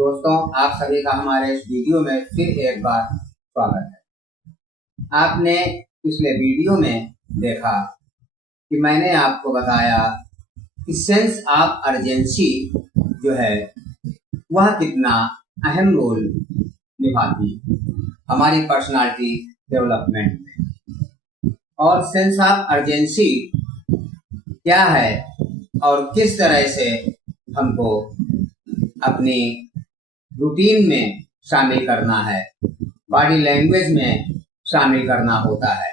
दोस्तों, आप सभी का हमारे इस वीडियो में फिर एक बार स्वागत है। आपने पिछले वीडियो में देखा कि मैंने आपको बताया कि सेंस ऑफ अर्जेंसी जो है वह कितना अहम रोल निभाती हमारी पर्सनालिटी डेवलपमेंट में, और सेंस ऑफ अर्जेंसी क्या है और किस तरह से हमको अपनी रूटीन में शामिल करना है, बॉडी लैंग्वेज में शामिल करना होता है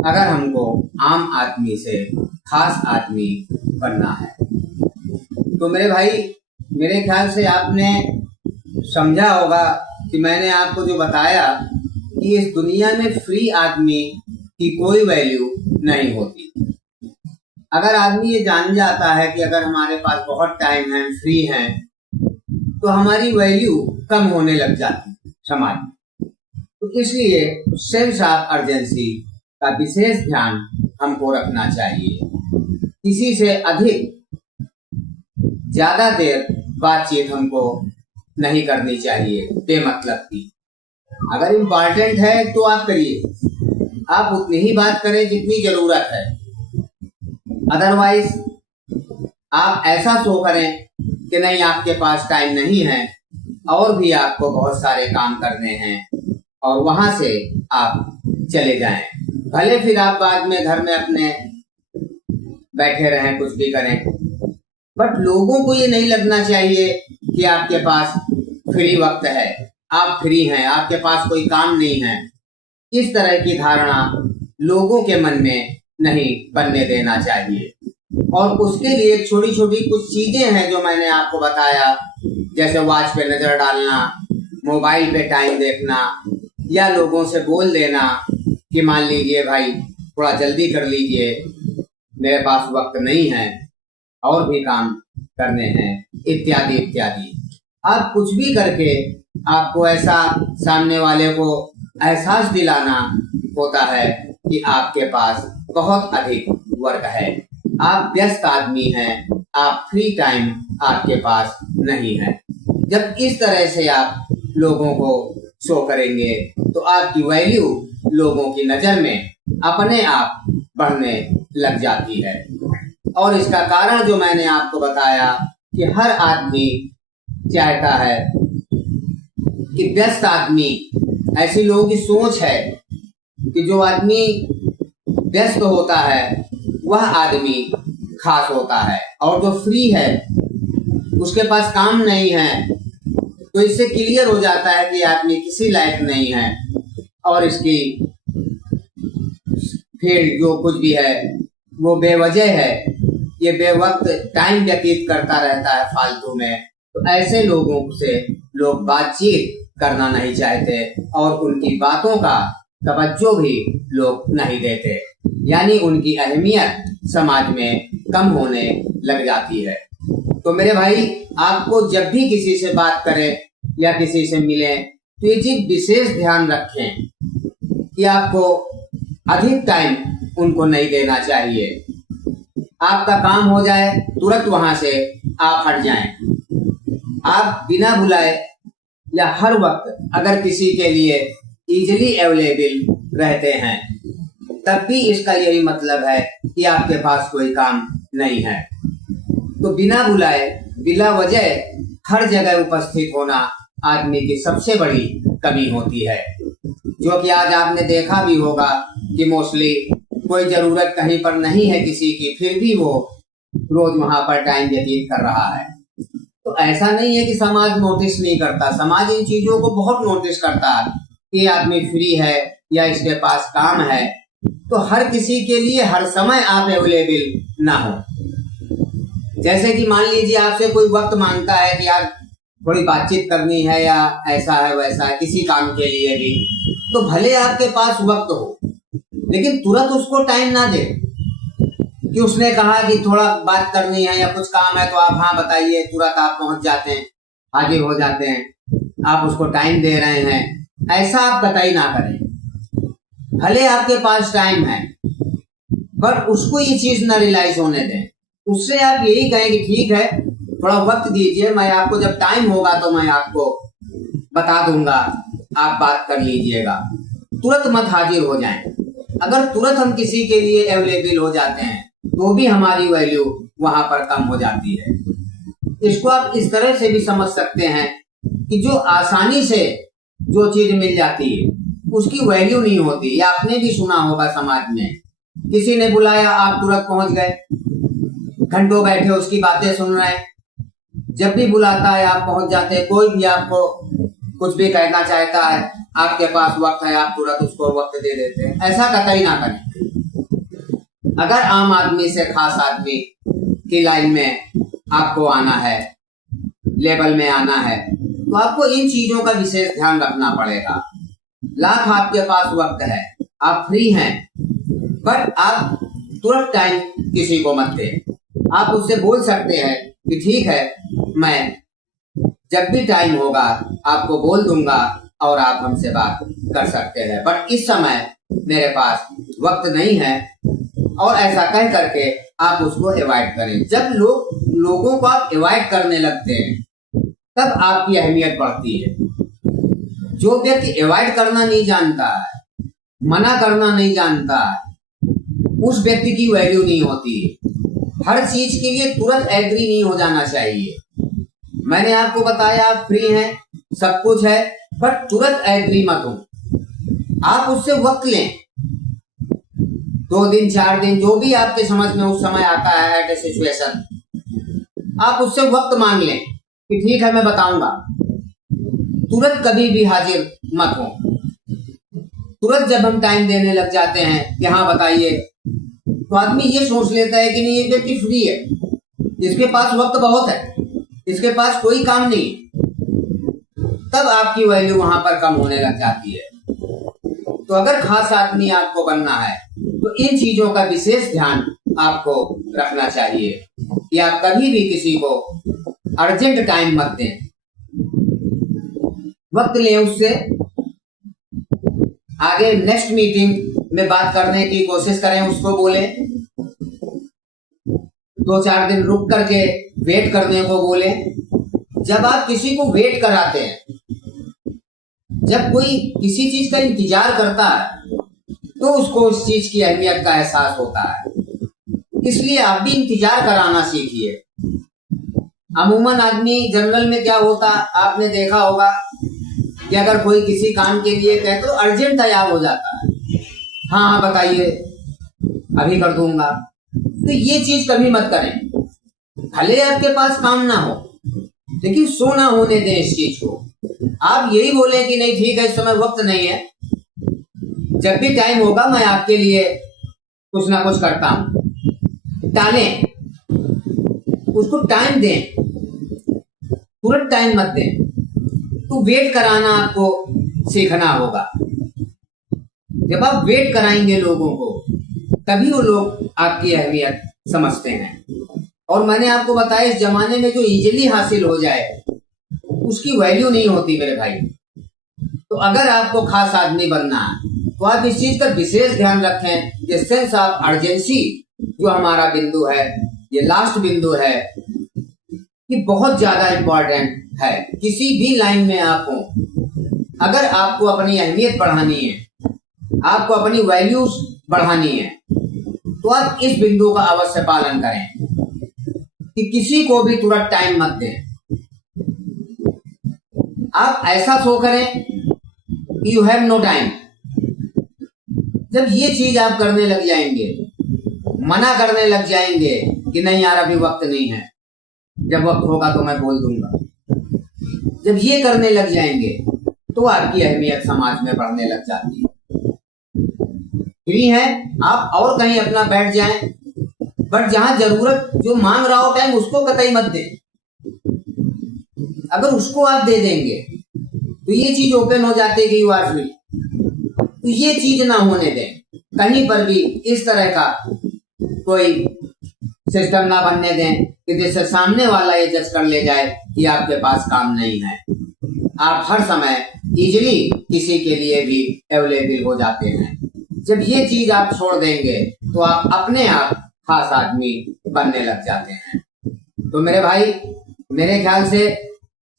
अगर हमको आम आदमी से खास आदमी बनना है। तो मेरे भाई, मेरे ख्याल से आपने समझा होगा कि मैंने आपको जो बताया कि इस दुनिया में फ्री आदमी की कोई वैल्यू नहीं होती। अगर आदमी ये जान जाता है कि अगर हमारे पास बहुत टाइम है, फ्री हैं, तो हमारी वैल्यू कम होने लग जाती समाज में। तो इसलिए सेंस ऑफ अर्जेंसी का विशेष ध्यान हमको रखना चाहिए। किसी से अधिक ज्यादा देर बातचीत हमको नहीं करनी चाहिए बेमतलब की। अगर इम्पोर्टेंट है तो आप करिए, आप उतनी ही बात करें जितनी जरूरत है। अदरवाइज आप ऐसा शो करें कि नहीं, आपके पास टाइम नहीं है और भी आपको बहुत सारे काम करने हैं, और वहां से आप चले जाएं। भले फिर आप बाद में घर में अपने बैठे रहें, कुछ भी करें, बट लोगों को ये नहीं लगना चाहिए कि आपके पास फ्री वक्त है, आप फ्री हैं, आपके पास कोई काम नहीं है। इस तरह की धारणा लोगों के मन में नहीं बनने देना चाहिए। और उसके लिए छोटी छोटी कुछ चीजें हैं जो मैंने आपको बताया, जैसे वॉच पे नजर डालना, मोबाइल पे टाइम देखना, या लोगों से बोल देना कि मान लीजिए भाई थोड़ा जल्दी कर लीजिए, मेरे पास वक्त नहीं है और भी काम करने हैं, इत्यादि इत्यादि। आप कुछ भी करके आपको ऐसा सामने वाले को एहसास दिलाना होता है कि आपके पास बहुत अधिक वर्क है, आप व्यस्त आदमी हैं, आप फ्री टाइम आपके पास नहीं है। जब इस तरह से आप लोगों को शो करेंगे तो आपकी वैल्यू लोगों की नजर में अपने आप बढ़ने लग जाती है। और इसका कारण जो मैंने आपको बताया कि हर आदमी चाहता है कि व्यस्त आदमी, ऐसी लोगों की सोच है कि जो आदमी व्यस्त होता है वह आदमी खास होता है, और जो फ्री है उसके पास काम नहीं है, तो इससे क्लियर हो जाता है कि आदमी किसी लायक नहीं है, और इसकी फील्ड जो कुछ भी है वो बेवजह है, ये बेवक्त टाइम व्यतीत करता रहता है फालतू में। तो ऐसे लोगों से लोग बातचीत करना नहीं चाहते और उनकी बातों का तवज्जो भी लोग नहीं देते, यानी उनकी अहमियत समाज में कम होने लग जाती है। तो मेरे भाई, आपको जब भी किसी से बात करें या किसी से मिलें तो ये चीज विशेष ध्यान रखें कि आपको अधिक टाइम उनको नहीं देना चाहिए। आपका काम हो जाए तुरंत वहां से आप हट जाएं। आप बिना बुलाए या हर वक्त अगर किसी के लिए इजीली अवेलेबल रहते हैं, तब भी इसका यही मतलब है कि आपके पास कोई काम नहीं है। तो बिना बुलाए बिना वजह हर जगह उपस्थित होना आदमी की सबसे बड़ी कमी होती है, जो कि आज आपने देखा भी होगा कि मोस्टली कोई जरूरत कहीं पर नहीं है किसी की, फिर भी वो रोज वहां पर टाइम व्यतीत कर रहा है। तो ऐसा नहीं है कि समाज नोटिस नहीं करता, समाज इन चीजों को बहुत नोटिस करता है कि आदमी फ्री है या इसके पास काम है। तो हर किसी के लिए हर समय आप अवेलेबल ना हो। जैसे कि मान लीजिए आपसे कोई वक्त मांगता है कि यार थोड़ी बातचीत करनी है या ऐसा है वैसा है, किसी काम के लिए भी, तो भले आपके पास वक्त हो, लेकिन तुरंत उसको टाइम ना दे कि उसने कहा कि थोड़ा बात करनी है या कुछ काम है तो आप हाँ बताइए, तुरंत आप पहुंच जाते हैं, हाजिर हो जाते हैं, आप उसको टाइम दे रहे हैं। ऐसा आप कतई ना करें। भले आपके पास टाइम है, पर उसको ये चीज ना रियलाइज होने दें। उससे आप यही कहें कि ठीक है, थोड़ा वक्त दीजिए, मैं आपको जब टाइम होगा तो मैं आपको बता दूंगा, आप बात कर लीजिएगा। तुरंत मत हाजिर हो जाएं। अगर तुरंत हम किसी के लिए अवेलेबल हो जाते हैं तो भी हमारी वैल्यू वहां पर कम हो जाती है। इसको आप इस तरह से भी समझ सकते हैं कि जो आसानी से जो चीज मिल जाती है उसकी वैल्यू नहीं होती। या आपने भी सुना होगा समाज में, किसी ने बुलाया, आप तुरंत पहुंच गए, घंटों बैठे उसकी बातें सुन रहे हैं। जब भी बुलाता है आप पहुंच जाते हैं। कोई भी आपको कुछ भी कहना चाहता है, आपके पास वक्त है, आप तुरंत उसको वक्त दे देते हैं। ऐसा कतई ना करें। अगर आम आदमी से खास आदमी की लाइन में आपको आना है, लेवल में आना है, तो आपको इन चीजों का विशेष ध्यान रखना पड़ेगा। लाख आपके पास वक्त है, आप फ्री हैं, बट आप तुरंत टाइम किसी को मत दें। आप उससे बोल सकते हैं कि ठीक है, मैं जब भी टाइम होगा आपको बोल दूंगा और आप हमसे बात कर सकते हैं, बट इस समय मेरे पास वक्त नहीं है, और ऐसा कह करके आप उसको अवॉइड करें। जब लोगों को आप अवॉइड करने लगते हैं तब आपकी अहमियत बढ़ती है। जो व्यक्ति अवॉइड करना नहीं जानता है, मना करना नहीं जानता है, उस व्यक्ति की वैल्यू नहीं होती। हर चीज के लिए तुरंत एग्री नहीं हो जाना चाहिए। मैंने आपको बताया आप फ्री हैं, सब कुछ है, बट तुरंत एग्री मत हो। आप उससे वक्त लें, 2 दिन 4 दिन, जो भी आपके समझ में उस समय आता है एट ए सिचुएशन, आप उससे वक्त मांग लें कि ठीक है मैं बताऊंगा। तुरंत कभी भी हाजिर मत हो। तुरंत जब हम टाइम देने लग जाते हैं कि हाँ बताइए, तो आदमी ये सोच लेता है कि नहीं, ये व्यक्ति फ्री है, इसके पास वक्त बहुत है, इसके पास कोई काम नहीं। तब आपकी वैल्यू वहां पर कम होने लग जाती है। तो अगर खास आदमी आपको बनना है तो इन चीजों का विशेष ध्यान आपको रखना चाहिए कि आप कभी भी किसी को अर्जेंट टाइम मत दें। वक्त लें उससे, आगे नेक्स्ट मीटिंग में बात करने की कोशिश करें, उसको बोलें, 2-4 दिन रुक करके वेट करने को बोलें। जब आप किसी को वेट कराते हैं, जब कोई किसी चीज का इंतजार करता है, तो उसको उस चीज की अहमियत का एहसास होता है। इसलिए आप भी इंतजार कराना सीखिए। अमूमन आदमी जनरल में क्या होता, आपने देखा होगा कि अगर कोई किसी काम के लिए कहे तो अर्जेंट तैयार हो जाता है। हाँ हाँ बताइए, अभी कर दूंगा। तो ये चीज कभी मत करें। भले आपके पास काम ना हो, लेकिन सो ना होने दें इस चीज को। आप यही बोले कि नहीं ठीक है, इस समय वक्त नहीं है, जब भी टाइम होगा मैं आपके लिए कुछ ना कुछ करता हूं। टालें, उसको टाइम दें, तुरंत टाइम मत दें। तो वेट कराना आपको सीखना होगा। जब आप वेट कराएंगे लोगों को, तभी वो लोग आपकी अहमियत समझते हैं। और मैंने आपको बताया इस जमाने में जो इजीली हासिल हो जाए उसकी वैल्यू नहीं होती मेरे भाई। तो अगर आपको खास आदमी बनना है तो आप इस चीज का विशेष ध्यान रखें। ये सेंस ऑफ अर्जेंसी जो हमारा बिंदु है, ये लास्ट बिंदु है, कि बहुत ज्यादा इंपॉर्टेंट है। किसी भी लाइन में आप हो, अगर आपको अपनी अहमियत बढ़ानी है, आपको अपनी वैल्यूज बढ़ानी है, तो आप इस बिंदु का अवश्य पालन करें कि किसी को भी तुरंत टाइम मत दें। आप ऐसा शो करें यू हैव नो टाइम। जब ये चीज आप करने लग जाएंगे, मना करने लग जाएंगे कि नहीं यार अभी वक्त नहीं है, जब वक्त होगा तो मैं बोल दूंगा, जब ये करने लग जाएंगे तो आपकी अहमियत समाज में बढ़ने लग जाती है। फ्री है आप और कहीं अपना बैठ जाएं, बट जहां जरूरत जो मांग रहा हो टाइम, उसको कतई मत दें। अगर उसको आप दे देंगे तो ये चीज ओपन हो जाती है कि यू आर फ्री। तो ये चीज ना होने दें, कहीं पर भी इस तरह का कोई सिस्टम ना बनने दें कि जिससे सामने वाला ये जज कर ले जाए कि आपके पास काम नहीं है। आप हर समय इजीली किसी के लिए भी अवेलेबल हो जाते हैं। जब ये चीज आप छोड़ देंगे तो आप अपने आप खास आदमी बनने लग जाते हैं। तो मेरे भाई, मेरे ख्याल से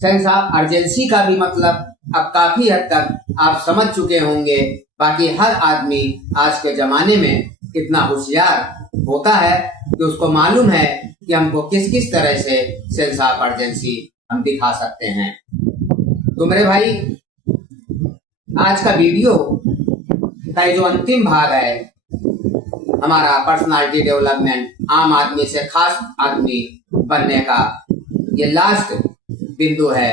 सेंस ऑफ अर्जेंसी का भी मतलब अब काफी हद तक आप समझ चुके होंगे। बाकी हर आदमी आज के जमाने में इतना होशियार होता है कि उसको मालूम है कि हमको किस किस तरह से सेंस ऑफ अर्जेंसी हम दिखा सकते हैं। तो मेरे भाई, आज का वीडियो का जो अंतिम भाग है हमारा पर्सनालिटी डेवलपमेंट, आम आदमी से खास आदमी बनने का, ये लास्ट बिंदु है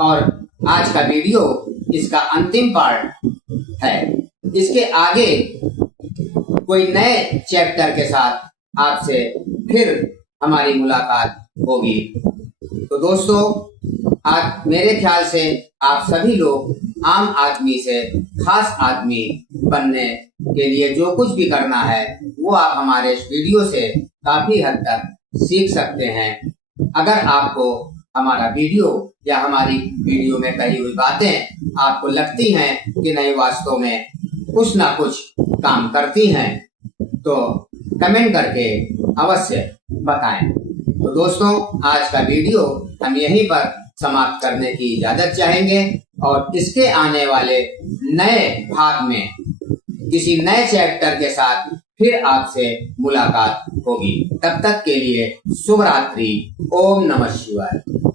और आज का वीडियो इसका अंतिम पार्ट है। इसके आगे कोई नए चैप्टर के साथ आपसे फिर हमारी मुलाकात होगी। तो दोस्तों, आज मेरे ख्याल से आप सभी लोग आम आदमी से खास आदमी बनने के लिए जो कुछ भी करना है वो आप हमारे इस वीडियो से काफी हद तक सीख सकते हैं। अगर आपको हमारा वीडियो या हमारी वीडियो में कही हुई बातें आपको लगती हैं कि नहीं वास्तव में कुछ ना कुछ काम करती हैं, तो कमेंट करके अवश्य बताएं। तो दोस्तों, आज का वीडियो हम यहीं पर समाप्त करने की इजाजत चाहेंगे और इसके आने वाले नए भाग में किसी नए चैप्टर के साथ फिर आपसे मुलाकात होगी। तब तक के लिए शुभ रात्रि। ओम नमः शिवाय।